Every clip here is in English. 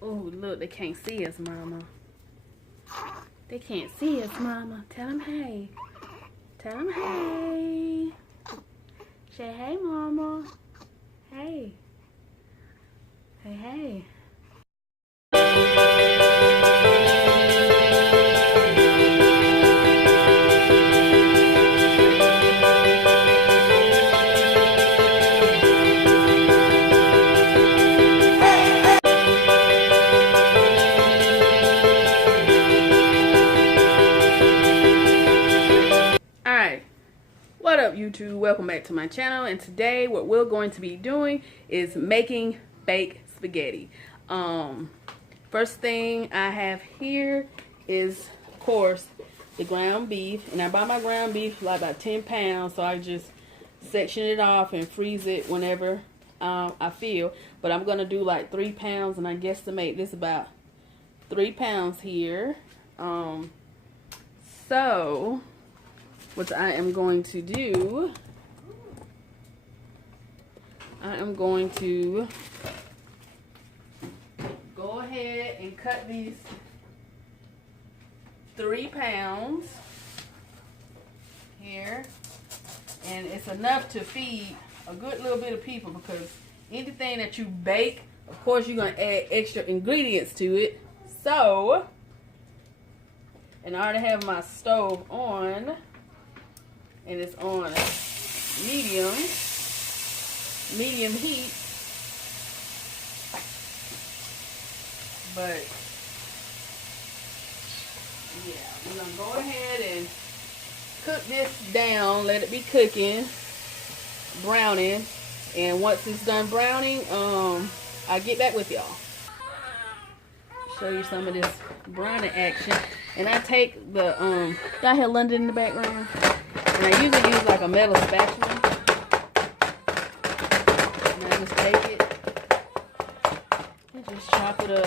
Oh, look, they can't see us, Mama. They can't see us, Mama. Tell them hey. Tell them hey. Say hey, Mama. Hey. Hey, hey. What up, YouTube? Welcome back to my channel, and today what we're going to be doing is making baked spaghetti. First thing I have here is, of course, the ground beef, and I buy my ground beef like about 10 pounds, so I just section it off and freeze it whenever I feel. But I'm gonna do like 3 pounds, and I guesstimate this about 3 pounds here. So what I am going to do, I am going to go ahead and cut these 3 pounds here, and it's enough to feed a good little bit of people, because anything that you bake, of course you're going to add extra ingredients to it. So, and I already have my stove on, and it's on medium heat, but yeah, we're gonna go ahead and cook this down, let it be cooking, browning, and once it's done browning, I'll get back with y'all, show you some of this browning action. And I take the do I have London in the background? And I usually use like a metal spatula. And I just take it and just chop it up.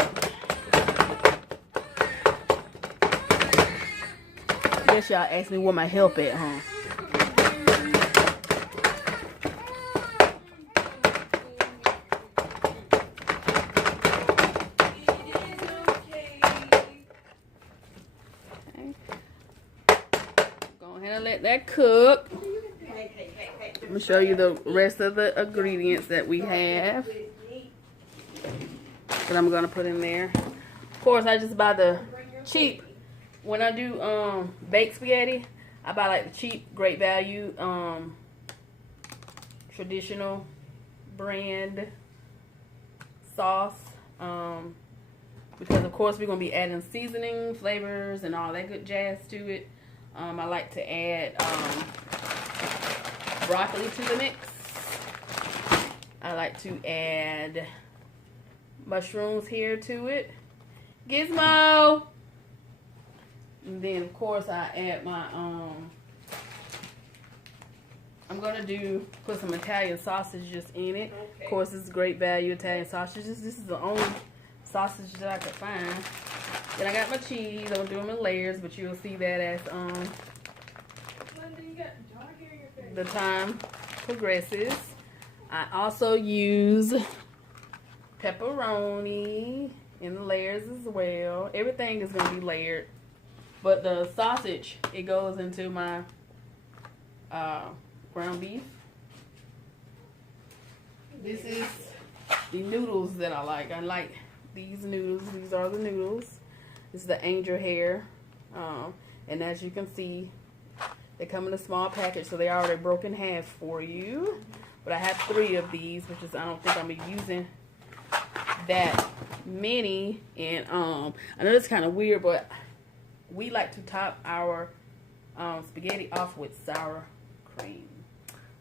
I guess y'all asked me where my help at, huh? Let that cook. I'm gonna show you the rest of the ingredients that we have that I'm gonna put in there. Of course, I just buy the cheap. When I do baked spaghetti, I buy like the cheap, great value, traditional brand sauce, because of course we're gonna be adding seasoning, flavors, and all that good jazz to it. I like to add broccoli to the mix. I like to add mushrooms here to it. Gizmo! And then of course I add my I'm gonna put some Italian sausages in it. Okay. Of course, this is great value Italian sausages. This is the only sausage that I could find. Then I got my cheese. I'm gonna do them in layers, but you'll see that as the time progresses. I also use pepperoni in the layers as well. Everything is gonna be layered, but the sausage, it goes into my ground beef. This is the noodles that I like. I like these noodles. These are the noodles. This is the angel hair, and as you can see, they come in a small package, so they're already broken in half for you. But I have 3 of these, which is, I don't think I'm gonna be using that many. And I know it's kind of weird, but we like to top our spaghetti off with sour cream.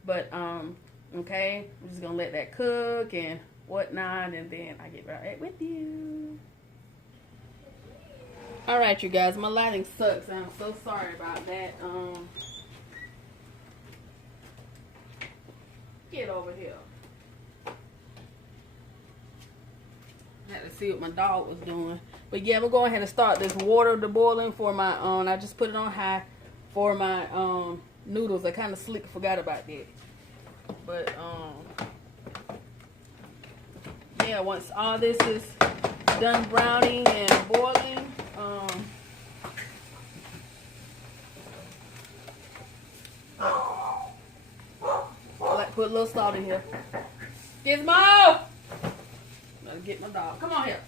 But okay, I'm just gonna let that cook and whatnot, and then I get right with you. Alright, you guys, my lighting sucks. I'm so sorry about that. Get over here. I had to see what my dog was doing. But yeah, we're going ahead and start this water to boiling for my I just put it on high for my noodles. I kind of forgot about that. But yeah, once all this is done browning and boiling. I like to put a little salt in here. Gizmo! Gotta get my dog. Come on here.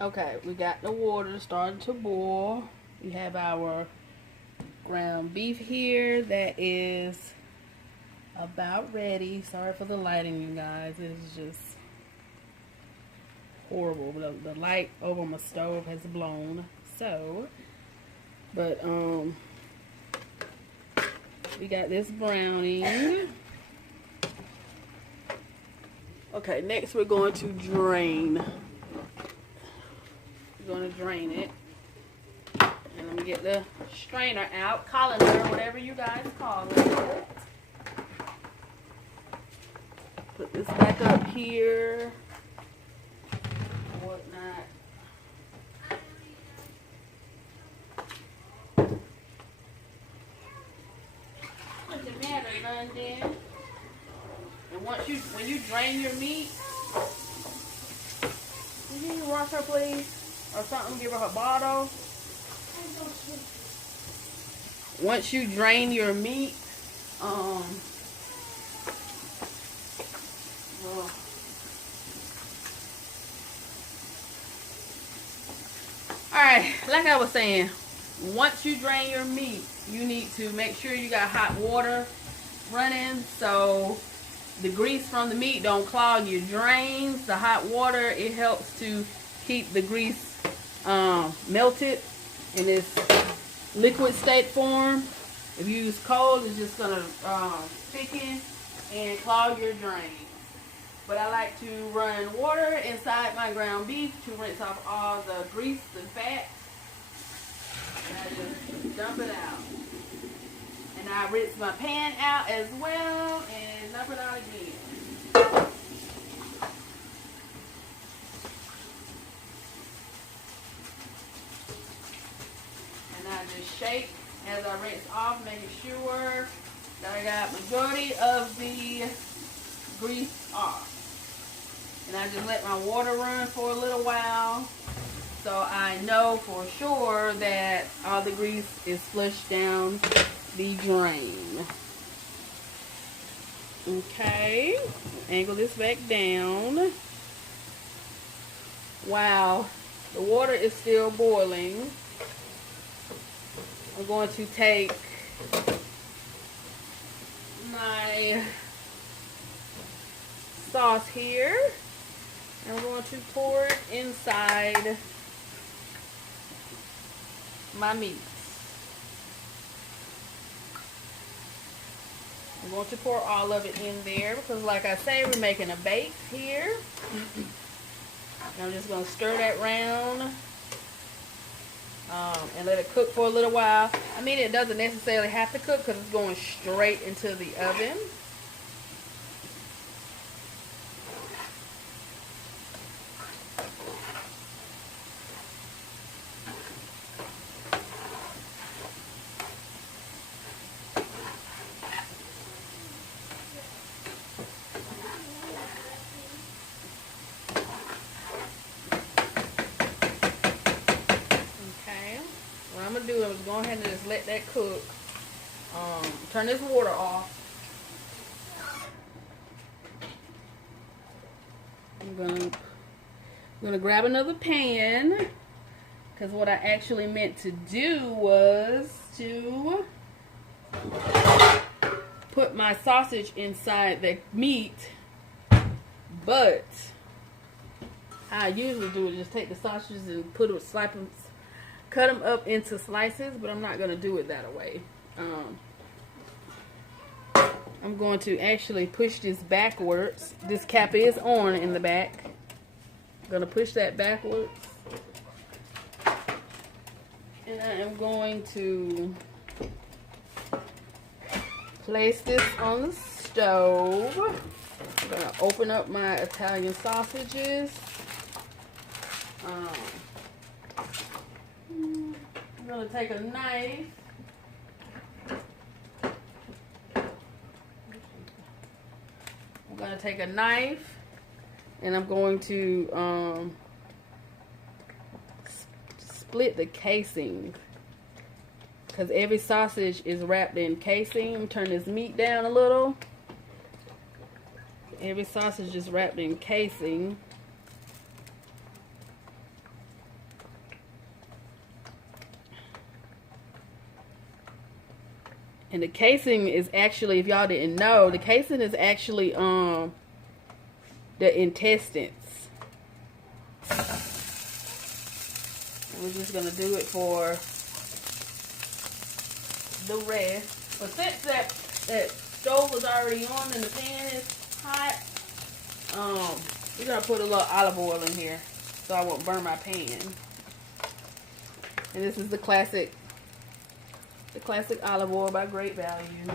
Okay, we got the water starting to boil. We have our ground beef here that is about ready. Sorry for the lighting, you guys. It is just horrible. The light over my stove has blown. So, but we got this browning. Okay, next we're going to drain. We're going to drain it. And let me get the strainer out, colander, whatever you guys call it. Put this back up here. Whatnot. Doesn't matter, London. And when you drain your meat, can you wash her, please? Or something, give her her bottle. Once you drain your meat, alright, like I was saying, once you drain your meat, you need to make sure you got hot water running so the grease from the meat don't clog your drains. The hot water, it helps to keep the grease melted in this liquid state form. If you use cold, it's just gonna thicken and clog your drains. But I like to run water inside my ground beef to rinse off all the grease and fat. And I just dump it out. And I rinse my pan out as well and dump it out again. And I just shake as I rinse off, making sure that I got majority of the grease off. And I just let my water run for a little while so I know for sure that all the grease is flushed down the drain. Okay, angle this back down. Wow, the water is still boiling. I'm going to take my sauce here. I'm going to pour it inside my meat. I'm going to pour all of it in there because, like I say, we're making a bake here. I'm just going to stir that round and let it cook for a little while. I mean, it doesn't necessarily have to cook because it's going straight into the oven. What I'm going to do is go ahead and just let that cook. Turn this water off. I'm gonna grab another pan because what I actually meant to do was to put my sausage inside the meat, but how I usually do it, just take the sausages and cut them up into slices, but I'm not going to do it that way. I'm going to actually push this backwards. This cap is on in the back. I'm going to push that backwards. And I am going to place this on the stove. I'm gonna open up my Italian sausages. I'm gonna take a knife. I'm gonna take a knife and I'm going to split the casing, because every sausage is wrapped in casing. Turn this meat down a little. Every sausage is wrapped in casing. And the casing is actually, if y'all didn't know, the casing is actually the intestines. We're just gonna do it for the rest. But since that stove was already on and the pan is hot, we're gonna put a little olive oil in here so I won't burn my pan. And this is the classic olive oil by Great Value.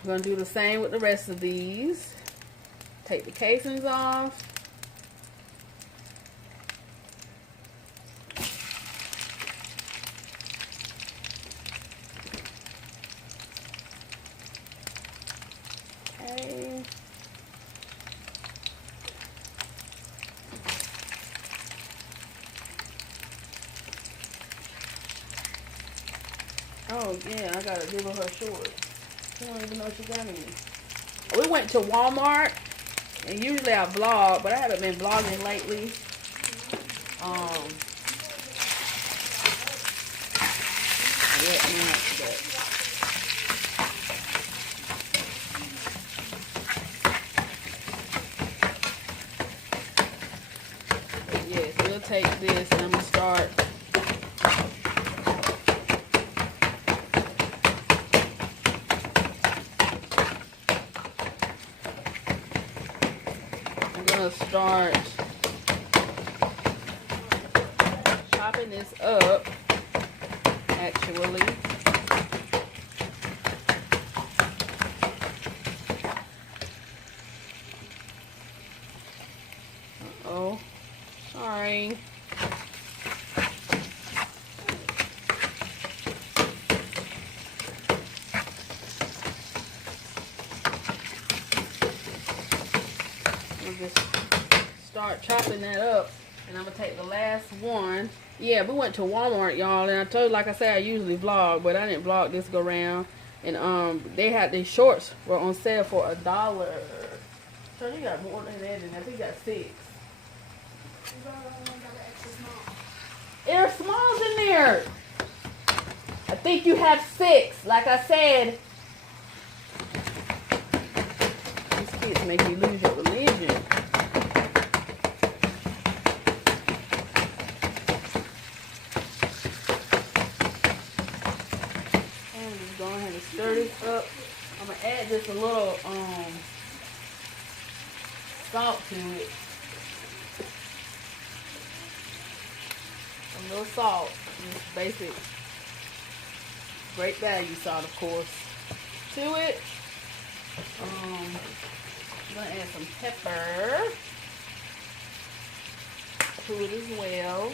I'm gonna do the same with the rest of these. Take the casings off. Okay. Oh yeah, I gotta give her short. She don't even know she got any. We went to Walmart, and usually I vlog, but I haven't been vlogging lately. Yes, we'll take this and I'm gonna start. Start chopping this up, actually. Uh-oh, sorry. Just start chopping that up, and I'm gonna take the last one. Yeah, we went to Walmart, y'all, and I told you, like I said, I usually vlog, but I didn't vlog this go round. And they had these shorts were on sale for $1. So you got more than that, and I think you got 6. There are smalls in there. I think you have 6. Like I said, these kids make you lose your religion. And just go ahead and stir this up. I'm gonna add just a little salt to it. A little salt, just basic Great Value salt, of course, to it. I'm gonna add some pepper to it as well.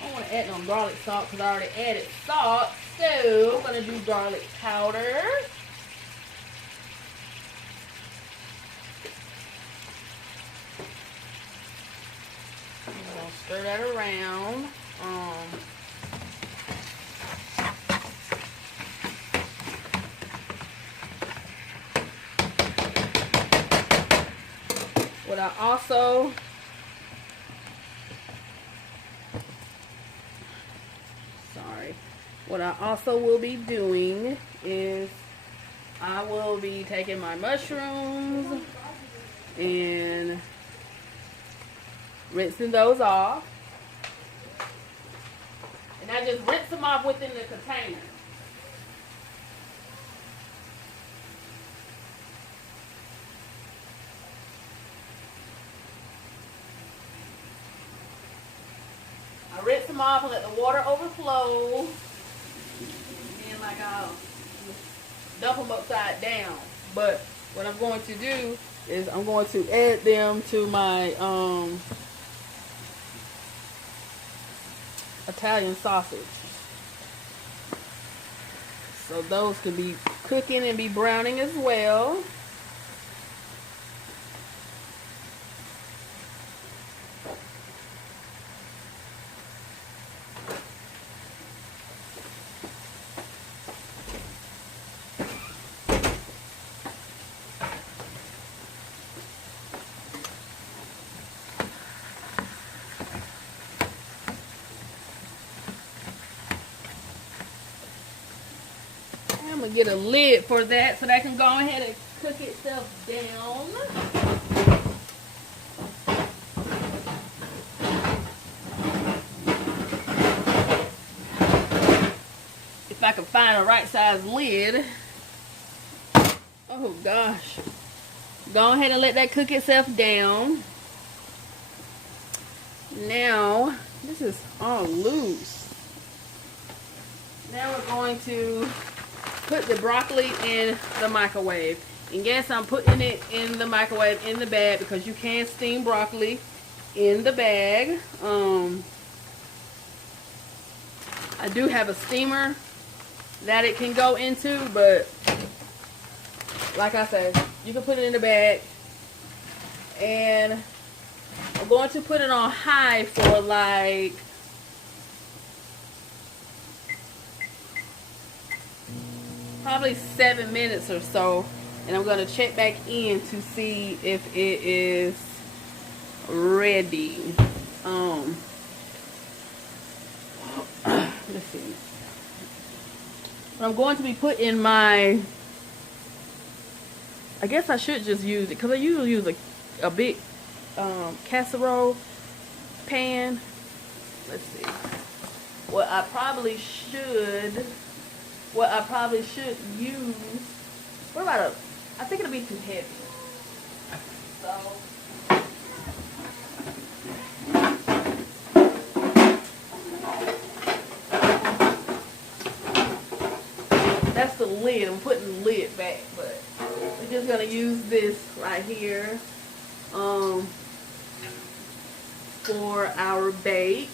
I don't want to add no garlic salt because I already added salt, so I'm gonna do garlic powder. Stir that around. What I also will be doing is I will be taking my mushrooms and rinsing those off. And I just rinse them off within the container. I rinse them them off and let the water overflow. And then like I'll dump them upside down. But what I'm going to do is I'm going to add them to my Italian sausage. So those can be cooking and be browning as well. I'm gonna get a lid for that so that can go ahead and cook itself down. If I can find a right size lid. Oh gosh. Go ahead and let that cook itself down. Now, this is all loose. Now we're going to put the broccoli in the microwave. And yes, I'm putting it in the microwave in the bag because you can steam broccoli in the bag. I do have a steamer that it can go into, but like I said, you can put it in the bag. And I'm going to put it on high for like probably 7 minutes or so, and I'm going to check back in to see if it is ready. Let's see. I'm going to be putting my, I guess I should just use it because I usually use a big casserole pan. Let's see. What I probably should use, what about I think it'll be too heavy. So that's the lid. I'm putting the lid back, but we're just gonna use this right here for our bake.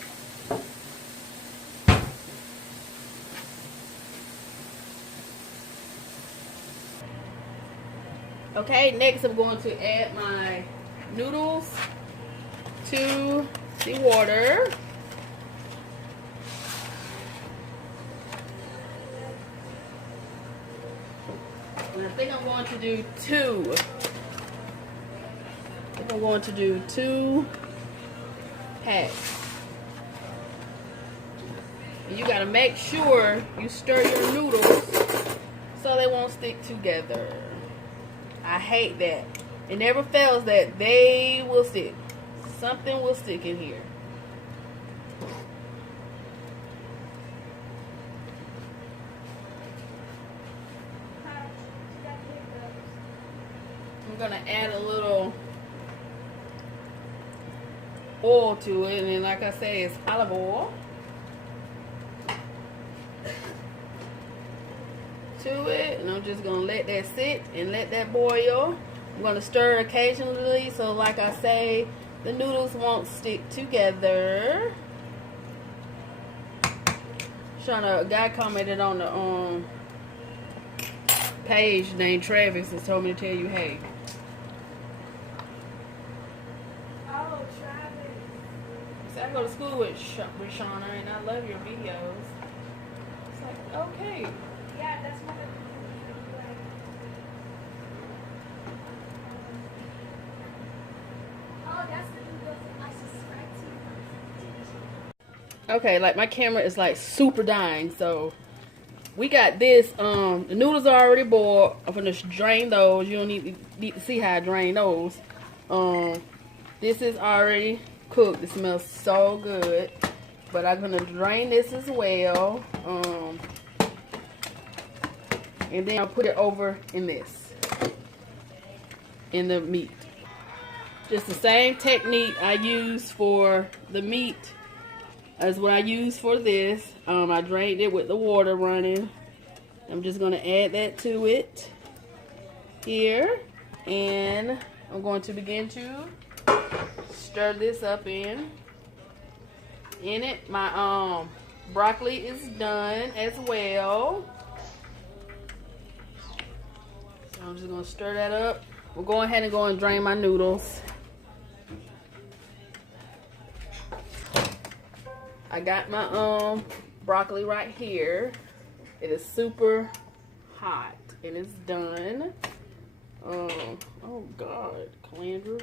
Okay, next I'm going to add my noodles to the water. And I think I'm going to do two. I'm going to do 2 packs. And you gotta make sure you stir your noodles so they won't stick together. I hate that. It never fails that they will stick. Something will stick in here. I'm gonna add a little oil to it, and then like I say, it's olive oil to it, and I'm just gonna let that sit and let that boil. I'm gonna stir occasionally so like I say, the noodles won't stick together. A guy commented on the page named Travis and told me to tell you, hey. Oh, Travis. So I go to school with Shauna and I love your videos. It's like, okay. Yeah, that's what I'm like. Oh, that's the video I subscribe to. Okay, like my camera is like super dying, so we got this. The noodles are already boiled. I'm gonna drain those. You don't need to see how I drain those. This is already cooked. It smells so good. But I'm gonna drain this as well. And then I'll put it over in this, in the meat. Just the same technique I use for the meat. That's what I use for this. I drained it with the water running. I'm just going to add that to it here. And I'm going to begin to stir this up in it. My broccoli is done as well. So I'm just going to stir that up. We'll go ahead and go and drain my noodles. I got my broccoli right here. It is super hot and it's done. Oh God, Calandra.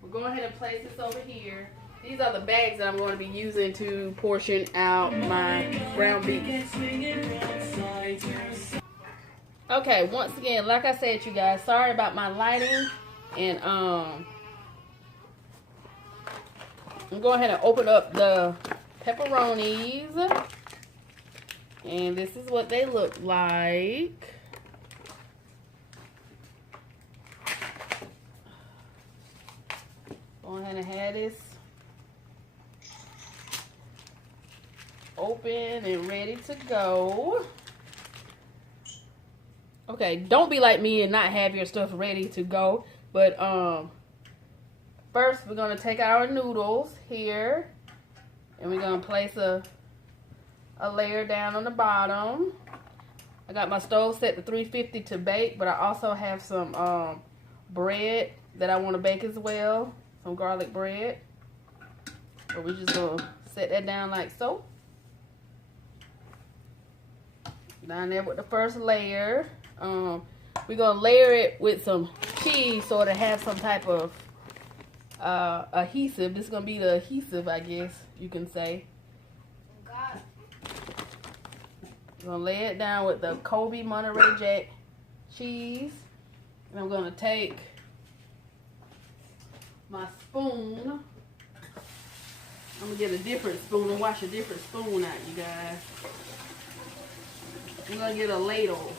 We'll go ahead and place this over here. These are the bags that I'm going to be using to portion out my ground beef. Okay, once again, like I said, you guys, sorry about my lighting. And I'm going ahead and open up the pepperonis. And this is what they look like. Go ahead and have this open and ready to go. Okay, don't be like me and not have your stuff ready to go. But first we're gonna take our noodles here, and we're gonna place a layer down on the bottom. I got my stove set to 350 to bake, but I also have some bread that I want to bake as well. Some garlic bread. So we're just gonna set that down like so. Down there with the first layer. We're gonna layer it with some cheese so it'll have some type of adhesive. This is gonna be the adhesive, I guess you can say. God. I'm gonna lay it down with the Kobe Monterey Jack cheese. And I'm gonna take my spoon. I'm gonna get a different spoon and wash a different spoon out, you guys. I'm gonna get a ladle.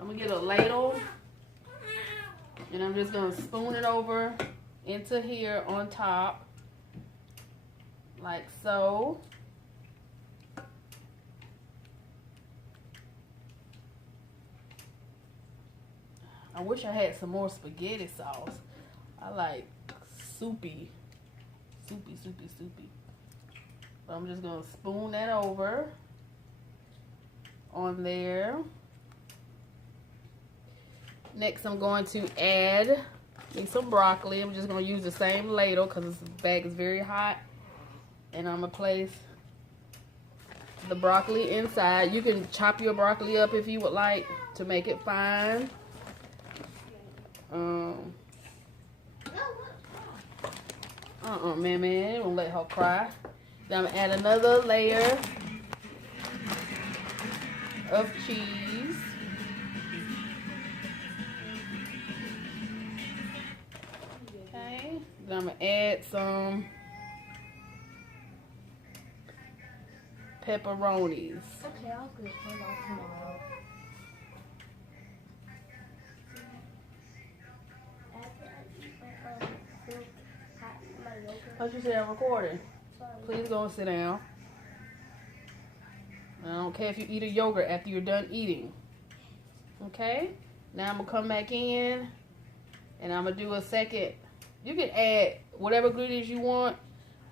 I'm gonna get a ladle, and I'm just gonna spoon it over into here on top, like so. I wish I had some more spaghetti sauce. I like soupy. But I'm just gonna spoon that over on there. Next, I'm going to add me some broccoli. I'm just gonna use the same ladle because this bag is very hot. And I'm gonna place the broccoli inside. You can chop your broccoli up if you would like to make it fine. Man, don't let her cry. Then I'm gonna add another layer of cheese. Okay, then I'm gonna add some pepperonis. Okay, I'll go for that tomorrow. What you say? I'm recording. Sorry. Please go and sit down. I don't care if you eat a yogurt after you're done eating. Okay? Now I'm going to come back in and I'm going to do a second. You can add whatever ingredients you want,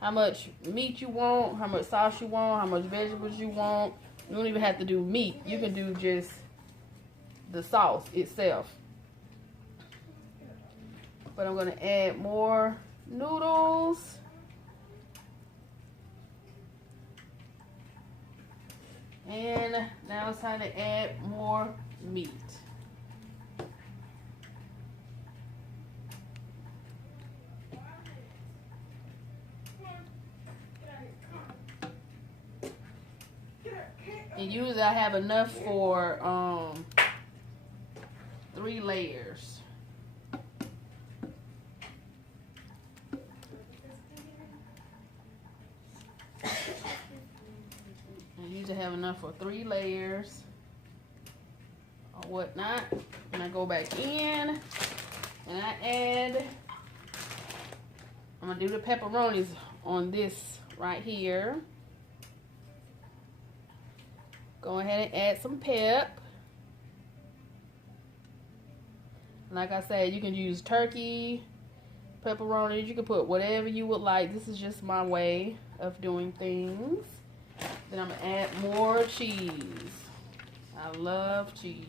how much meat you want, how much sauce you want, how much vegetables you want. You don't even have to do meat. You can do just the sauce itself. But I'm going to add more noodles. And now it's time to add more meat. And usually I have enough for 3 layers. To have enough for 3 layers or whatnot. And I go back in and I add I'm gonna do the pepperonis on this right here. Go ahead and add some pep. Like I said, you can use turkey, pepperonis. You can put whatever you would like. This is just my way of doing things. Then I'm gonna add more cheese. I love cheese.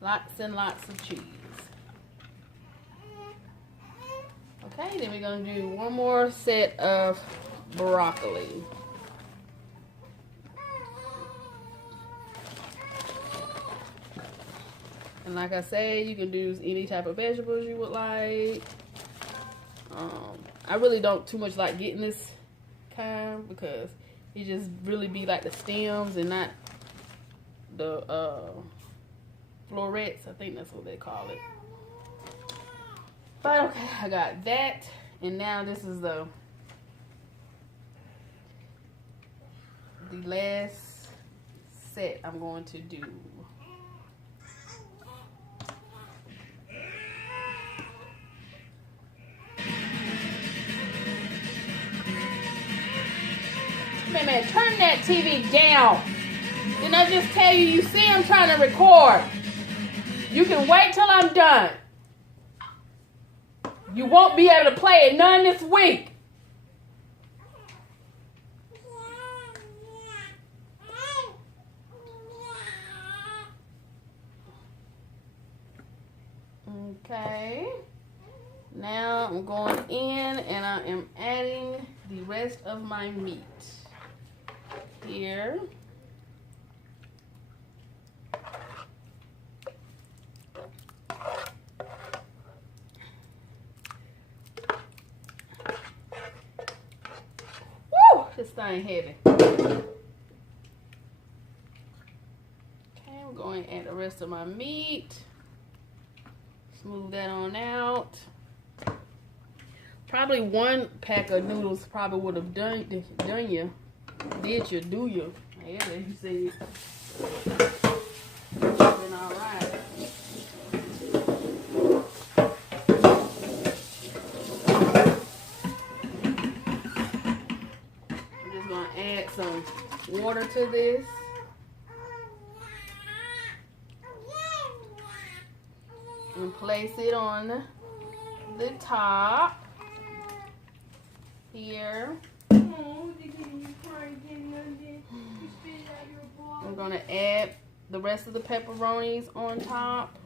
Lots and lots of cheese. Okay, then we're gonna do one more set of broccoli. And like I said, you can do any type of vegetables you would like. I really don't too much like getting this kind because it just really be like the stems and not the florets. I think that's what they call it. But okay, I got that. And now this is the last set I'm going to do. Man, turn that TV down. Didn't I just tell you? You see I'm trying to record. You can wait till I'm done. You won't be able to play it none this week. Okay. Now I'm going in and I am adding the rest of my meat here. Woo! This thing heavy. Okay, I'm going to add the rest of my meat. Smooth that on out. Probably one pack of noodles probably would have done you. Did you, do you? Yeah, as you said. Been alright. I'm just gonna add some water to this. And place it on the top here. I'm going to add the rest of the pepperonis on top.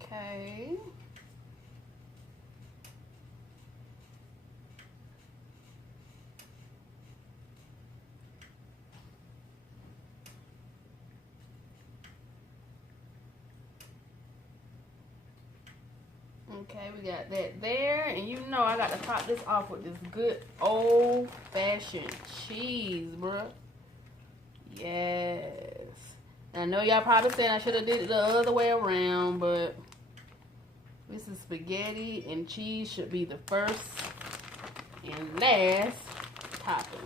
Okay. Okay, we got that there. And you know I got to top this off with this good old-fashioned cheese, bruh. Yes. I know y'all probably saying I should have did it the other way around, but this is spaghetti and cheese should be the first and last topping.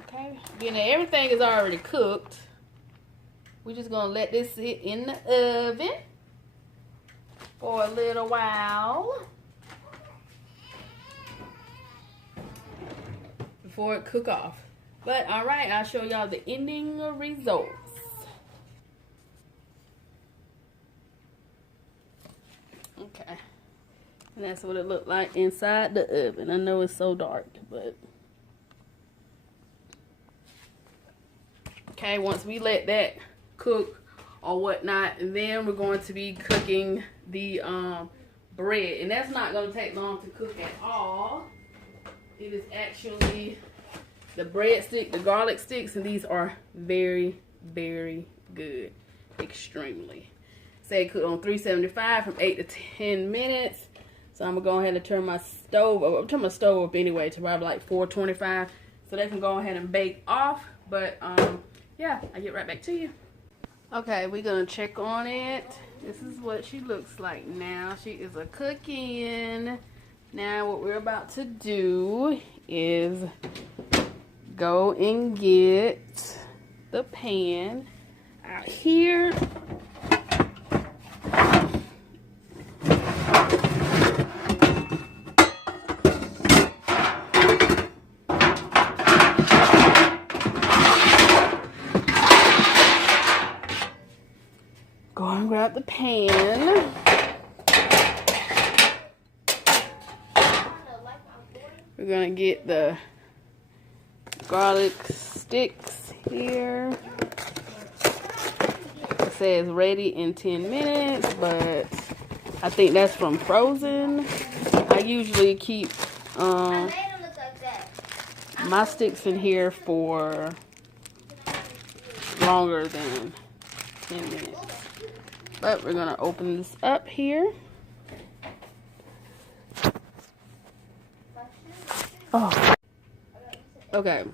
Okay. Again, everything is already cooked. We're just going to let this sit in the oven for a little while before it cook off. But all right, I'll show y'all the ending results. Okay. And that's what it looked like inside the oven. I know it's so dark, but okay, once we let that cook or whatnot, then we're going to be cooking the bread, and that's not going to take long to cook at all. It is actually the bread stick, the garlic sticks, and these are very, very good. Extremely. Say cook on 375 from 8 to 10 minutes. So I'm gonna go ahead and turn my stove up. I'm turning my stove up anyway to probably like 425, so they can go ahead and bake off. But yeah, I'll get right back to you. Okay, we're gonna check on it. This is what she looks like now. She is a cooking. Now what we're about to do is go and get the pan out here. Go and grab the pan. We're gonna get the garlic sticks here. It says ready in 10 minutes, but I think that's from frozen. I usually keep my sticks in here for longer than 10 minutes. But we're gonna open this up here. Oh. Okay.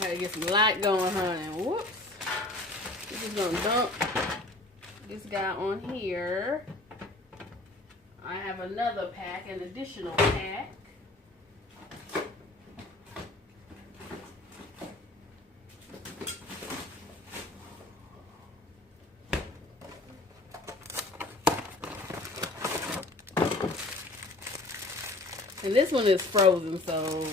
Gotta get some light going, honey. Whoops. This is gonna dump this guy on here. I have another pack, an additional pack. And this one is frozen, so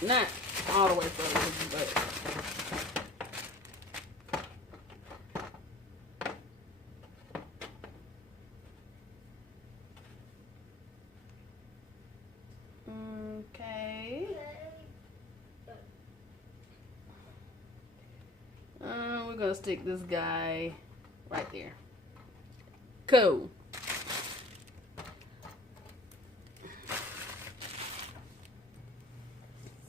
not all the way frozen, but okay. We're gonna stick this guy right there. Cool.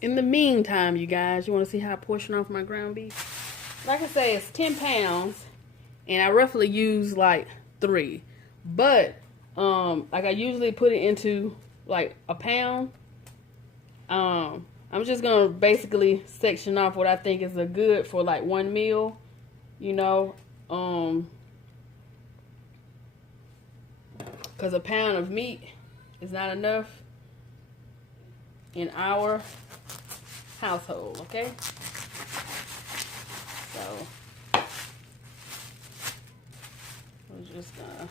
In the meantime, you guys, you want to see how I portion off my ground beef? Like I say, it's 10 pounds, and I roughly use like 3. But, like I usually put it into like a pound. I'm just going to basically section off what I think is a good for like 1 meal, you know. Because a pound of meat is not enough in our household, okay? So we're just gonna,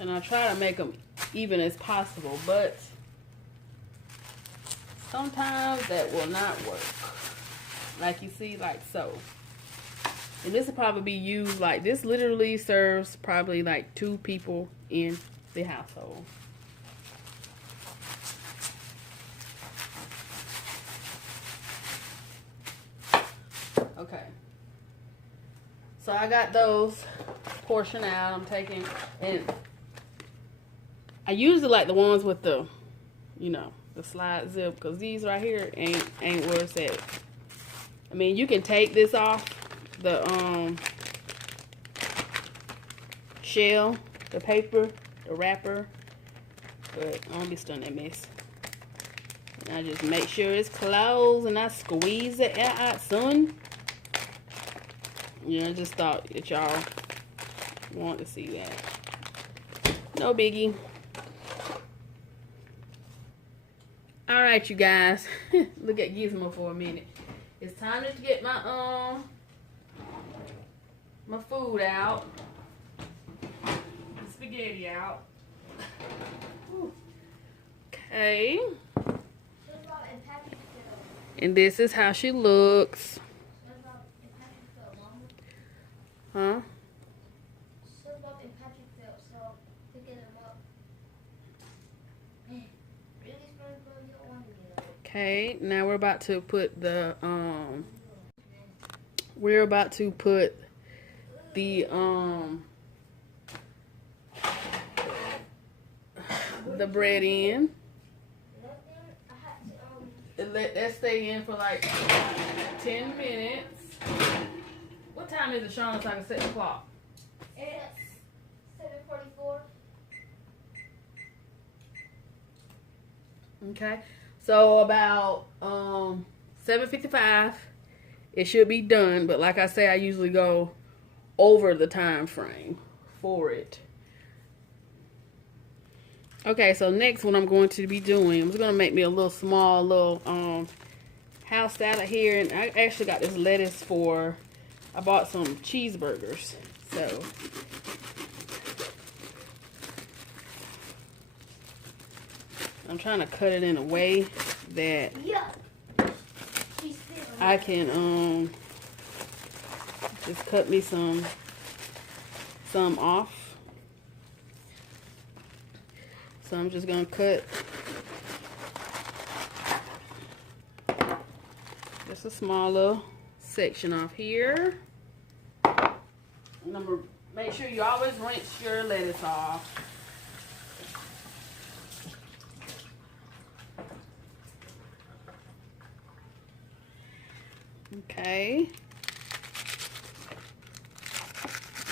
and I try to make them even as possible, but sometimes that will not work. Like you see, like so. And this will probably be used like this. Literally serves probably like 2 people in the household. Okay, so I got those portioned out. I'm taking, and I usually like the ones with the, you know, the slide zip, because these right here ain't where it's at. I mean, you can take this off the shell, the paper, the wrapper, but I don't be stirring that mess. And I just make sure it's closed, and I squeeze it out, son. Yeah, I just thought that y'all want to see that. No biggie. Alright, you guys. Look at Gizmo for a minute. It's time to get my my food out. The spaghetti out. Okay. And this is how she looks. Huh? Okay, now we're about to put the the bread in. Let that stay in for like 10 minutes. What time is it, Shauna, so I can set the clock? It's 7:44. Okay, So about 7:55, it should be done. But like I say, I usually go over the time frame for it. Okay, so next what I'm going to be doing, I'm just going to make me a little small little house salad here. And I actually got this lettuce for, I bought some cheeseburgers. So I'm trying to cut it in a way that I can just cut me some off. So I'm just gonna cut just a small little section off here. And I'm gonna make sure you always rinse your lettuce off. Okay.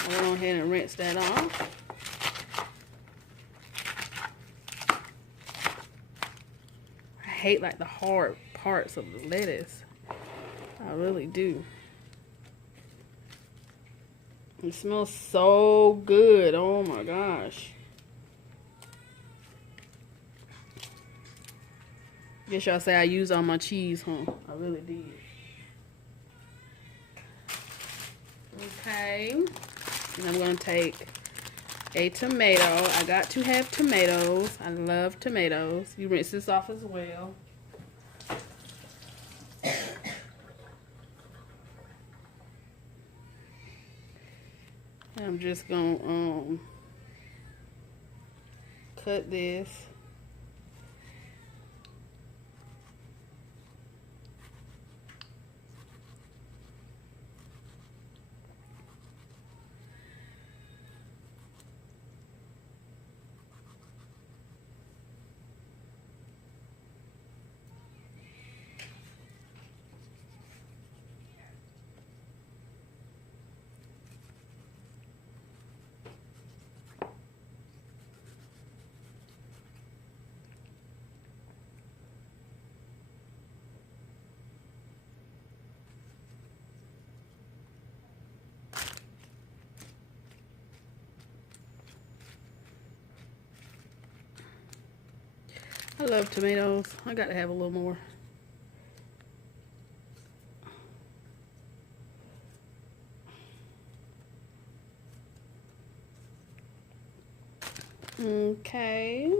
I'll go ahead and rinse that off. I hate like the hard parts of the lettuce. I really do. It smells so good. Oh my gosh. Guess y'all say I used all my cheese, huh? I really did. Okay. And I'm going to take a tomato. I got to have tomatoes. I love tomatoes. You rinse this off as well. And I'm just going to cut this. I love tomatoes. I got to have a little more. Okay.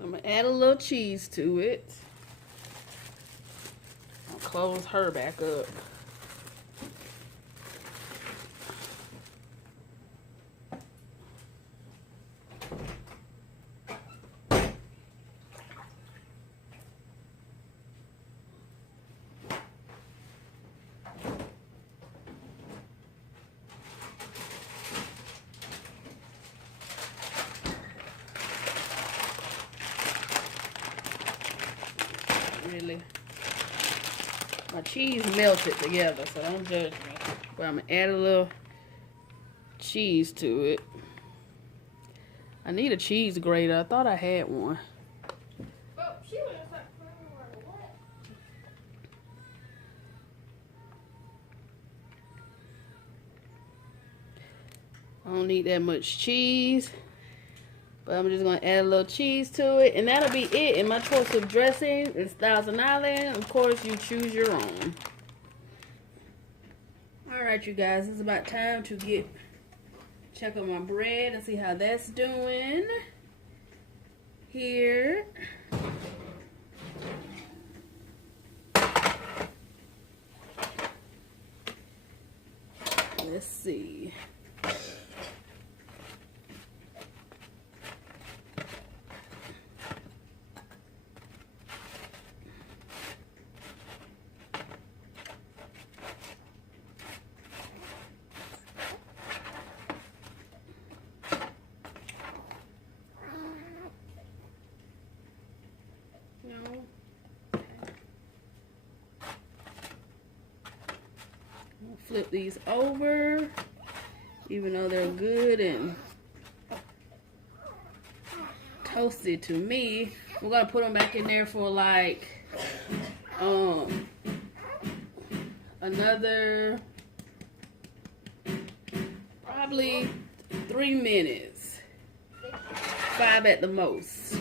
I'm going to add a little cheese to it. I'll close her back up. Really, my cheese melted together, so don't judge me. But I'm gonna add a little cheese to it. I need a cheese grater. I thought I had one. Oh, she was like, what? I don't need that much cheese, but I'm just gonna add a little cheese to it, and that'll be it. And my choice of dressing is Thousand Island. Of course, you choose your own. All right, you guys, it's about time to check on my bread and see how that's doing. Here. Let's see. Flip these over, even though they're good and toasted to me. We're gonna put them back in there for like another probably 3 minutes, 5 at the most.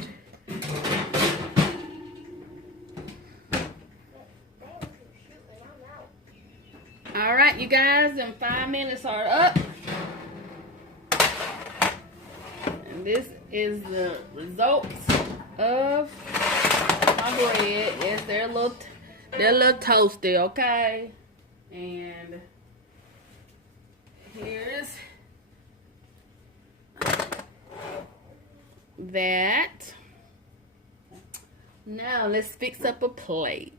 All right, you guys, and 5 minutes are up. And this is the results of my bread. Yes, they're a little toasty, okay? And here's that. Now let's fix up a plate.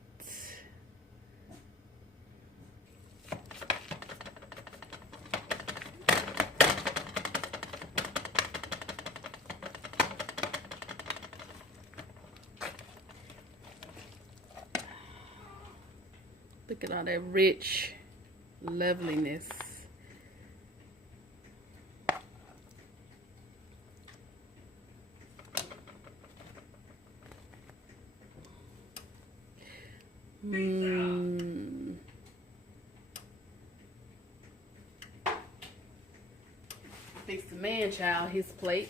Look at all that rich loveliness. Fix the man child his plate.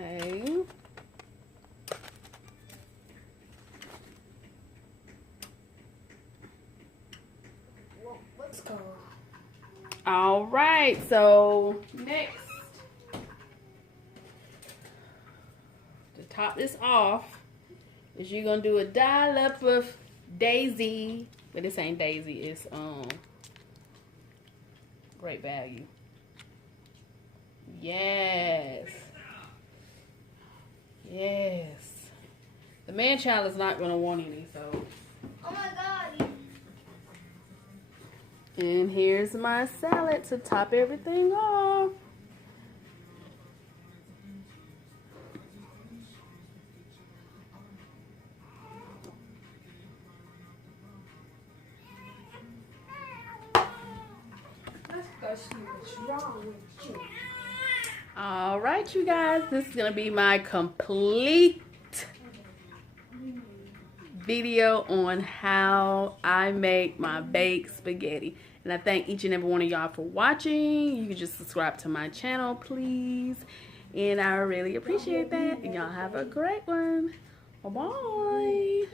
Okay. Let's go. All right, so next, to top this off, is you're gonna do a dollop of Daisy, but this ain't Daisy, it's Great Value. Yes. Yes. The man child is not gonna want any, so. Oh my God. And here's my salad to top everything off. Let's go see what's wrong with you. All right, you guys, this is gonna be my complete video on how I make my baked spaghetti. And I thank each and every one of y'all for watching. You can just subscribe to my channel, please. And I really appreciate that. And y'all have a great one. Bye-bye.